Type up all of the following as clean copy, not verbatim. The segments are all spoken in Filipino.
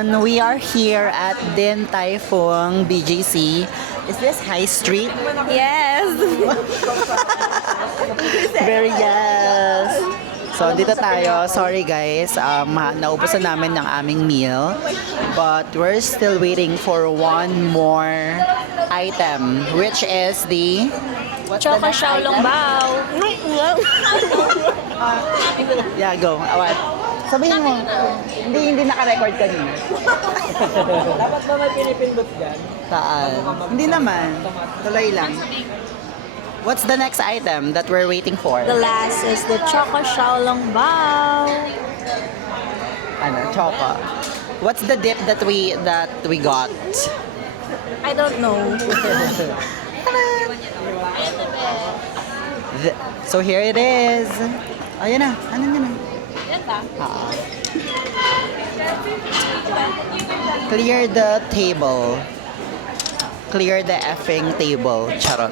everyone! We are here at Din Tai Fung BGC. Is this High Street? Yes. Very yes! So, dito tayo. Sorry guys, naubusan namin ng aming meal. But we're still waiting for one more item, which is the... What's the Choco next Xiaolong item? Bao. Yeah, go. Awat. Sabihin mo, hindi naka-record kanina. Dapat ba may pinipindot dyan? Saan? Hindi naman. Tuloy lang. What's the next item that we're waiting for? The last is the Choco Xiaolong Bao. Ano, choco. What's the dip that we got? I don't know. So here it is. Ayan na. Ano na? Clear the table. Clear the effing table. Charot.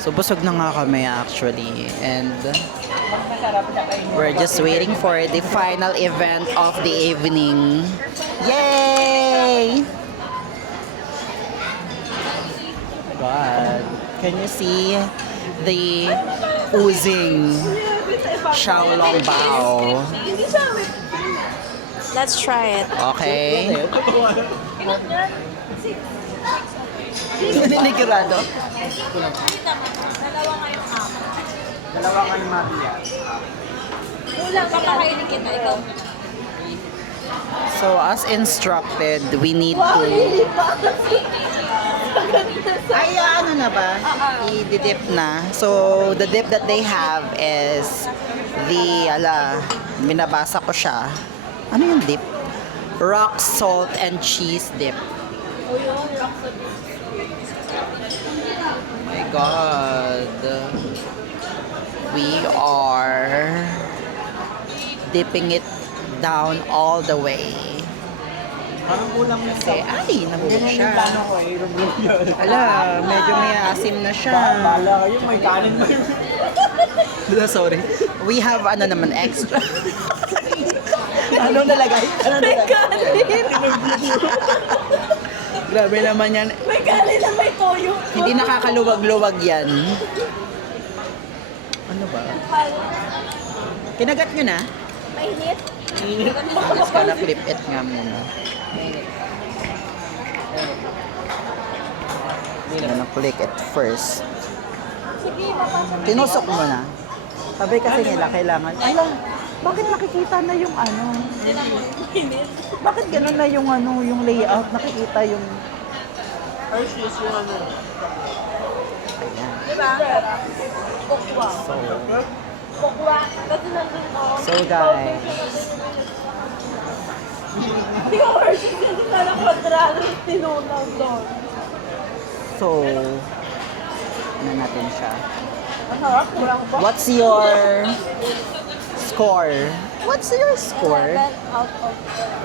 So busog na nga kami actually. And we're just waiting for the final event of the evening. Yay! God. Can you see the oozing Xiaolong Bao? Let's try it. Okay. Nanigurado. Dalawa nga yung mabiya. So as instructed, we need to... Ay, ano na ba? I-dip na. So, the dip that they have is binabasa ko siya. Ano yung dip? Rock, salt, and cheese dip. My God. We are dipping it down all the way. Parang kulang na Kasi, ay, nahulog siya. ko eh, rublo yun. Ala, medyo may asim na siya. Bala yung may kanin mo yun. Sorry. We have ano naman extra. Ano nalagay? Ano nalagay? Grabe naman yan. May kanin na may toyo. Hindi nakakaluwag-luwag yan. Ano ba? Kinagat nyo na? Mainit. I'm just gonna flip it nga muna. I'm gonna click it first. Tinusok mo na. Sabi kasi nila kailangan, ay lang, bakit nakikita na yung ano? Bakit ganun na yung ano, yung layout? Nakikita yung... Hershey's yung ano. Ayan. Diba? Pokwa. So, Pokwa. Kasi nandun ko. so guys, Hindi ko Hershey kasi na kwadrado tinunang doon. so, ano natin siya? Ang harap, kurang ba? What's your score? What's your score? 7 out of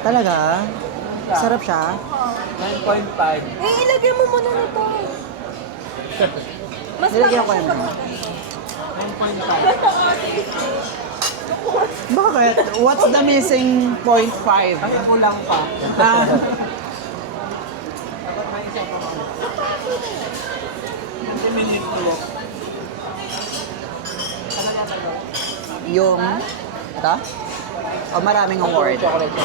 10. Talaga? Sarap siya? 9.5. Eh, ilagay mo muna na to. Mas Nilagyan ko siya yan. pag- 9.5. Bakit? What's the missing 0.5? Kasi kulang pa. Ah, Dapat may isa pa. 20 minutes to walk. Ano na ito? yung... Ito? O maraming award? Chocolate.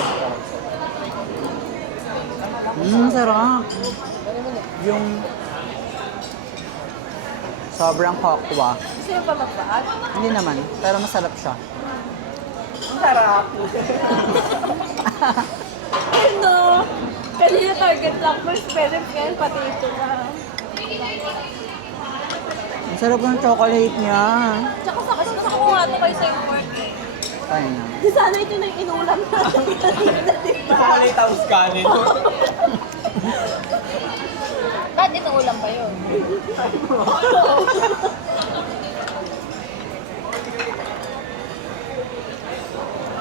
Sarap. Yung... Sobrang kokwa. Gusto niyo pa magpaat? Hindi naman, pero masarap siya. Ang sarap. Ano? Kanina target lang first, pero ngayon pati ito na. Ang sarap ng chocolate niya. Tsaka sa kasi nakakuha ito kayo sa import. Ay na. Di sana ito na yung inulam natin kanina, di ba? Chocolate house kanin. Bakit itong ulam ba yun?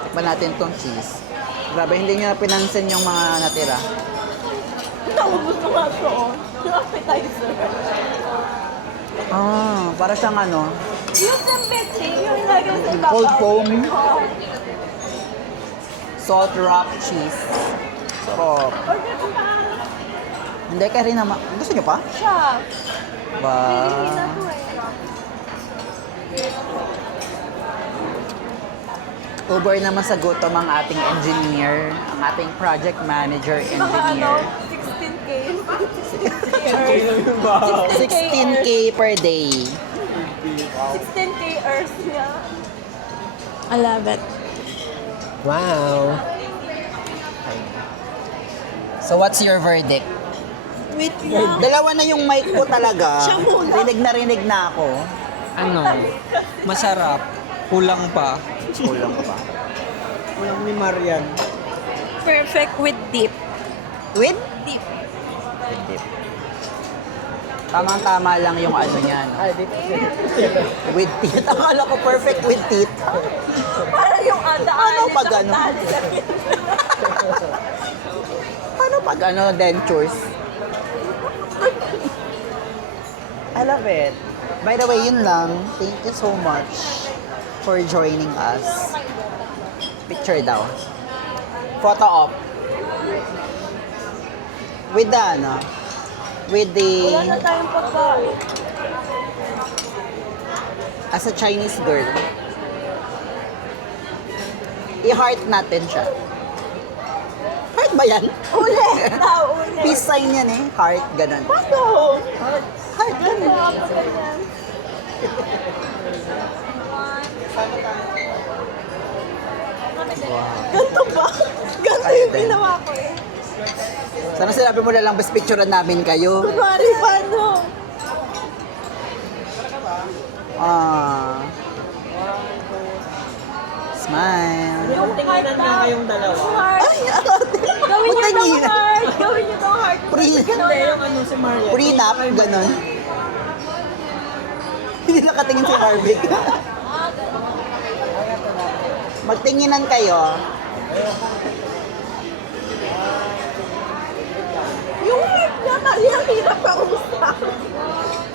Tikman natin tong cheese. Grabe, hindi niya pinansin yung mga natira. Naubos ko nga ito, oh. Yung appetizer. Ah, para siyang ano, Yung sa betting, yung ilagay sa ibabaw. cold foam. Oo. Salt rock cheese. Sarap. Order ko pa. Hindi, kaya rin naman. Gusto nyo pa? Siya. Ba? Hindi na to eh. Uber naman sa gutom ang ating engineer, ang ating project manager Mga ano, engineer. 16K. Wow. 16K per day. 16K earth niya. I love it. Wow. So what's your verdict? Wait lang. Dalawa na yung mic ko talaga. Siya muna. Rinig na ako. Ano? Masarap. Kulang pa. Kulang pa. Kulang ni Marian. Perfect with dip. With? Dip. Tamang-tama lang yung ano niya. No? With teeth. Akala ko perfect with teeth. Parang yung Ano alis pag sa ano? tali lang yun. Paano pag ano, dentures? I love it. By the way, yun lang. Thank you so much for joining us. Picture daw. Photo op. With the ano? With Wala na the... tayong pagkain. As a Chinese girl. I-heart natin siya. Heart ba yan? Ulit! Ulit! Peace sign yan eh. Heart, ganun. Paano? Heart, ganun. Ano pa ganyan? Ganto ba? Ganto yung ginawa ko eh. Sana sinabi mo na lang, best picturean namin kayo. Kunwari, paano? Ah. Smile. Yung Tinginan nga kayong dalawa. Heart. Gawin niyo Puta, itong nina. heart. Gawin niyo itong heart. Hindi, yung ano si Marian. Prenup, ganun. Hindi nakatingin si Harvick. Magtinginan kayo. Yung heart niya, mali ang hirap ka usap.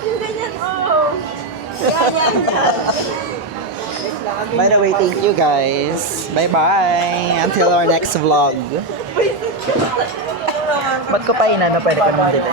Yung ganyan, oh. Yan. By the way, thank you guys. Bye-bye. Until our next vlog. Ba't ko pa inano? Pwede ko naman dito.